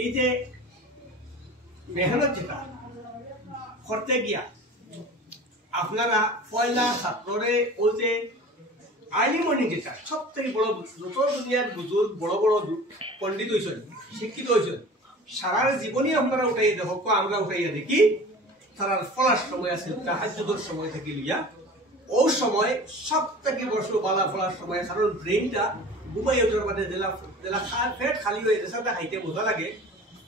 এই যে মেহনত যেটা করতে গিয়া আপনারা পয়লা ছাত্ররে ওই যে আর্লি মর্নিং যেটা সব থেকে বড় যত দুনিয়ার বুজুর্গ বড় বড় পণ্ডিত হয়েছেন শিক্ষিত হয়েছেন সারা জীবনই আপনারা উঠাইয়া দেখো আমরা উঠাইয়া দেখি তারা ফলার সময় আছে তাহাজ্জুদের সময় থেকে লিয়া ওই সময় সব থেকে বড় বালা ফলার সময় কারণ ব্রেনটা ঘুমাই ওঠার মানে জেলা পেট খালি হয়ে যেটা খাইতে বোঝা লাগে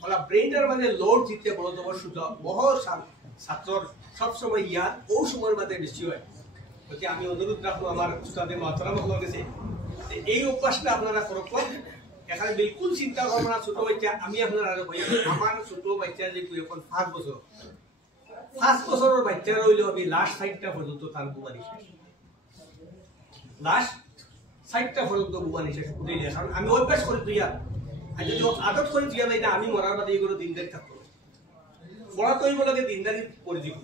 ওলা ব্রেনটার মানে লোড দিতে বড় তোমার সুযোগ বহু ছাত্রর সবসময় ইয়াদ ও সময়ের মধ্যে বেশি হয় গতি আমি অনুরোধ রাখবো আমার উস্তাদে মহতরম হল গেছে এই অভ্যাসটা আপনারা করক এখানে বিলকুল চিন্তা করবো না ছোট বাচ্চা আমি আপনারা আমার ছোট বাচ্চা যে এখন 5 বছর 5 বছরের বাচ্চা রইলেও আমি লাস্ট সাইডটা পর্যন্ত তার বুবানি শেষ লাস্ট সাইডটা পর্যন্ত বুবানি শেষ করে দিই কারণ আমি অভ্যাস করে তুই আর যদি আদত করে তুই না আমি মরার বাদে এগুলো দিনদারি থাকবো পড়া তো এইগুলোকে দিনদারি করে দিব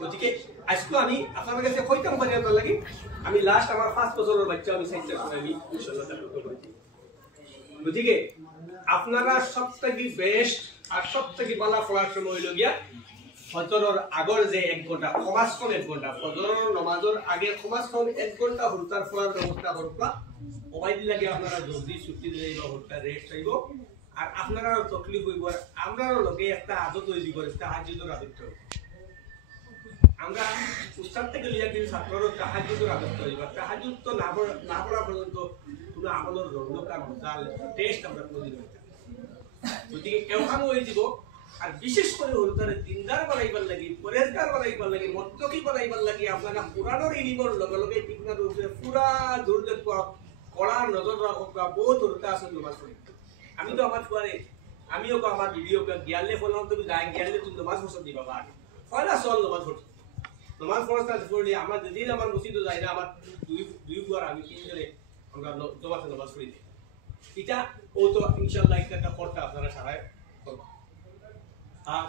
গতিকে আজকে আমি আপনার কাছে কইতাম পারি আপনার লাগে আমি লাস্ট আমার 5 বছরের বাচ্চা আমি সাইডটা করে আমি ইনশাআল্লাহ তাকবীর করে দিই গতিকে আপনারা সবথেকে বেস্ট আর সবথেকে ভালো পড়ার সময় হইল গিয়া ফজরের আগর যে 1 ঘন্টা খমাস কম 1 ঘন্টা ফজরের নামাজের আগে খমাস কম 1 ঘন্টা হুরতার পড়ার ব্যবস্থা করবা ওবাইদি লাগে আপনারা জলদি ছুটি দিলেই বা হুরতা রেস্ট হইব আর আপনারা তকলিফ হইব আর আমরাও লগে একটা আদত তৈরি করে তাহাজ্জুদের আদত আমরা উস্তাদ থেকে লিয়া কিন্তু ছাত্ররা তাহাজ্জুদের আদত হইব তাহাজ্জুদ তো না পড়া পর্যন্ত কোনো আমলের রৌনকার মজাল টেস্ট আমরা কোনদিন হইতা যদি এওখানে হয়ে যাব আর বিশেষ করে হলতারে দিনদার বানাইবার লাগি পরেজগার বানাইবার লাগি মুত্তাকি বানাইবার লাগি আপনারা কুরআনের ইলমের লগে লগে ঠিক না রূপে পুরা দূর দেখো কড়ার নজর রাখবা বহুত হলতা আছে নামাজ পড়ি আমি তো আমার ফুয়ারে আমিও তো আমার ভিডিওকে গিয়ালে ফলাম তুমি গায় গিয়ালে তুমি নামাজ পড়ছ দিবা বা ফলা সল নামাজ পড়ছ নামাজ পড়ছটা পড়লি আমার যেদিন আমার মসজিদে যাই না আমার দুই ফুয়ার আমি তিন জনে আমরা জমাতে নামাজ পড়ি এটা ও তো ইনশাআল্লাহ একটা করতে আপনারা সারায় করবা আর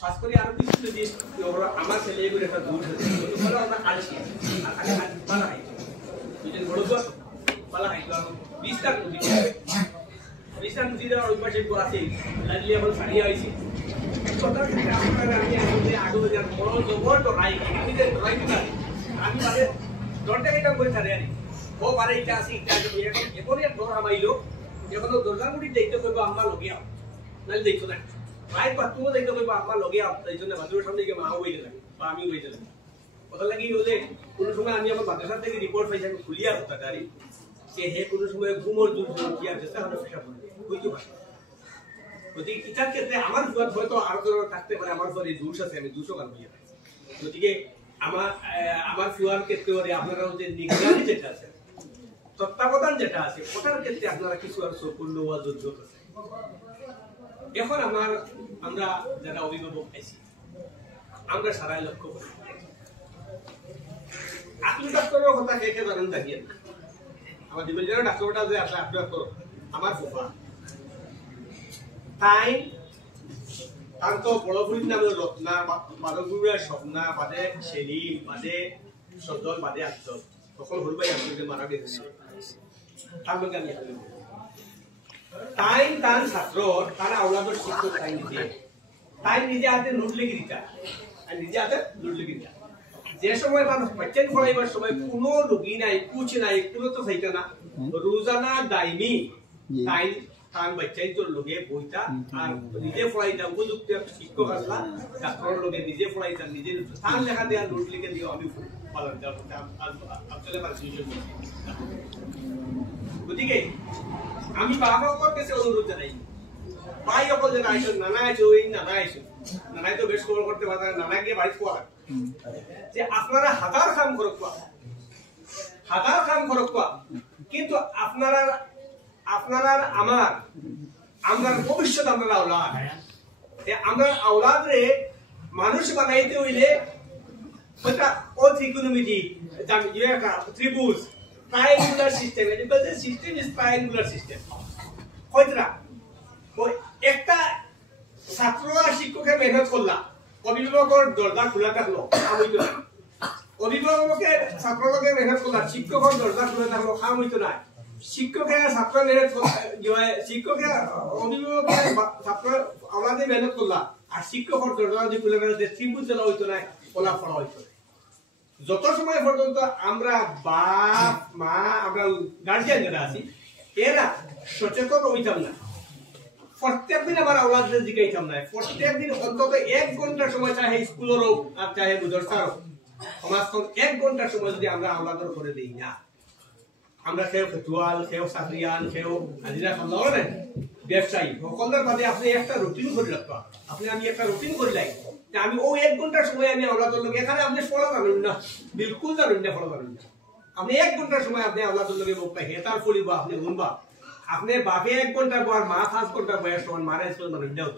খাস করে আর কিছু যদি আমার ছেলেগুলো একটা দূর আছে বলে আমরা আলসি আর আগে পালা হয় যদি বড় বড় পালা হয় তো 20 টাকা দিই 20 টাকা দিলে আর ওইপাশে তো আছে লাগলে আমরা সারি আইছি কথা আপনারা আমি আগে বড় জবর তো রাই আমি যে রাই না আমি মানে দরটা এটা করে ছাড়ে আনি ও পারে এটা আছে এটা এখন দর হামাইলো এখনো দরজাগুড়ি দেখতে কইবো আমরা লগিয়া নালে দেখো না রায় পাতুও দেখতে কইবো আমরা লগিয়া এই জন্য বাদুর সামনে গিয়ে মা হইতে লাগে বা আমি হইতে লাগে কথা লাগি হলে কোন সময় আমি আমার মাদ্রাসা থেকে রিপোর্ট পাইছি আমি খুলিয়া হতা গাড়ি যে হে কোন সময় ঘুমোর জন্য কি আছে তাহলে ফেসা পড়ে বুঝতে পারছি গতিকে কিতাব ক্ষেত্রে আমার জোয়ার হয়তো আরো ধরনের থাকতে পারে আমার পরে জুস আছে আমি 200 গান দিয়ে গতিকে আমার ফুয়ার ক্ষেত্রে আপনারা যে নিগরানি যেটা আছে তত্ত্বাবধান যেটা আছে ওটার ক্ষেত্রে আপনারা কিছু আর সম্পূর্ণ হওয়ার যোগ্য আছে এখন আমরা যারা অভিভাবক আছি আমরা সারাই লক্ষ্য করি আপনি ডাক্তারের কথা কে কে জানেন দেখিয়ে আমার ডিভিশনের ডাক্তারটা যে আছে আপনার আমার ফুফা তাই তার তো বড় ফুলির নাম রত্না বারগুড়া স্বপ্না বাদে সেলিম বাদে সজল বাদে আটজন সকল হলবাই আপনাদের মারা গেছে তার মধ্যে আমি তাই তার ছাত্র তার আওলাদের শিক্ষক তাই নিজে হাতে নোট লিখে দিতা আর নিজে হাতে নোট লিখে দিতা যে সময় মানুষ বাচ্চা পড়াইবার সময় কোনো রোগী নাই কুছ নাই কোনো তো চাইতা না রোজানা দাইমি তাই তার বাচ্চাই তোর লোকে বইতা আর নিজে পড়াইতা উপযুক্ত শিক্ষক আসলা ডাক্তারের লোকে নিজে পড়াইতা নিজে তার লেখা দেওয়া নোট লিখে দিও আমি পালন আসলে গতিকে আমি বাবাকর কাছে অনুরোধ জানাই ভাই অকল যেন আইসো নানা আইসো ওই নানা আইসো নানাই তো বেশ খবর করতে পারে নানা গিয়ে বাড়ি খোয়া যে আপনারা হাজার কাম করক কিন্তু আপনারা আমার ভবিষ্যৎ আপনারা আওলাদ আমরা আওলাদ রে মানুষ বানাইতে হইলে ওটা trigonometric ত্রিভুজ triangular system because the system is triangular system কয়টা একটা ছাত্র আর শিক্ষকের মেহনত করলা অভিভাবকের দরজা খোলা থাকলো অভিভাবকের ছাত্রকে মেহনত করলা শিক্ষকের দরজা খোলা থাকলো খাম হইতো না শিক্ষকেরা ছাত্র মেহনত শিক্ষকেরা অভিভাবকেরা ছাত্র আমাদের মেহনত করলা আর শিক্ষক যদি খুলে মেহনত ত্রিভুজ চলা হইতো না ফলাফল হইতো না যত সময় পর্যন্ত আমরা বাপ মা আমরা গার্জিয়ান যারা আছি এরা সচেতন হইতাম না প্রত্যেকদিন আমার আওলাদদের জিজ্ঞাইতাম না প্রত্যেকদিন অন্তত 1 ঘন্টা সময় চাহে স্কুলের হোক আর চাহে মাদ্রাসার হোক সমাজখন 1 ঘন্টা সময় যদি আমরা আওলাদর করে দিই না আমরা কেউ ফেতুয়াল কেউ চাকরিয়ান কেউ হাজিরা খামলাও না ব্যবসায়ী সকলের বাদে আপনি একটা রুটিন করে রাখবা আপনি আমি একটা রুটিন করে লাই আমি ও 1 ঘন্টা সময় আমি আওলাদর লোক এখানে আপনি ফলো করবেন না বিলকুল জানেন না ফলো করবেন না আপনি 1 ঘন্টা সময় আপনি আওলাদর লোকে বকবা হেতার ফলিবা আপনি শুনবা আপনি বাপে 1 ঘন্টা পর মা 5 ঘন্টা বয়স সমান মারে সমান মানুষ দেওয়া